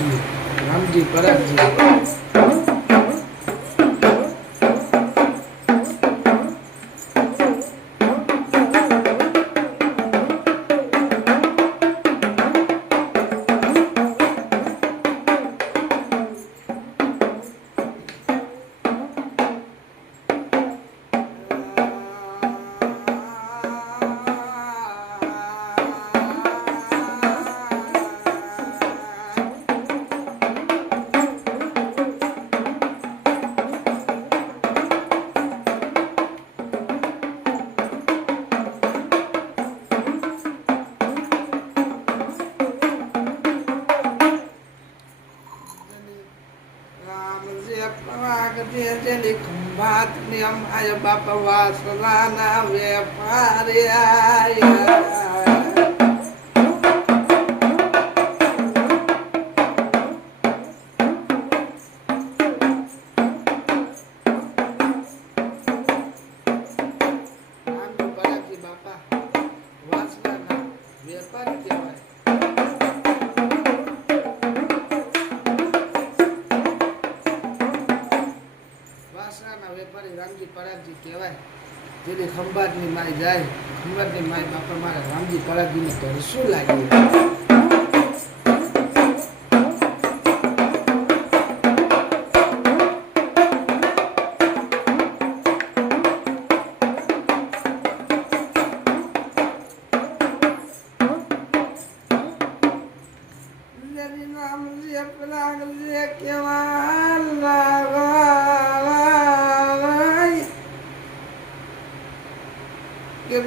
પરાગજી રામજી પરાગજી ખંભાત નિયમ આય બાપ વાસના વેપાર્યા વેપારી રામજી પરાગજી કહેવાય. જેની ખંભાતની માય જાય, ખંભાતની માય બાપા મારા રામજી પરાગજીને ઘર શું લાગ્યું?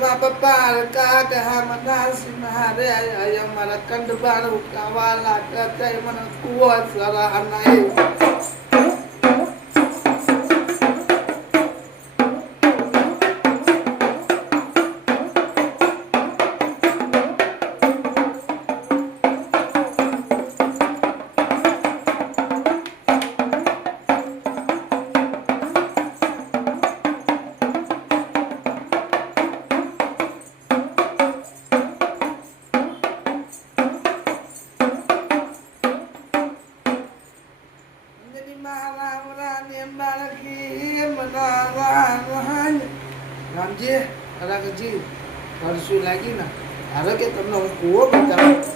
બાપા કાકા મના સિંહારે આય મારા કંડબાર ઉકાવાલા કતે મને કુવો સરા નહીં. રામજી પરાગજી ઘર શું લાગી ને હારો કે તમને હું કુવો બતાવું.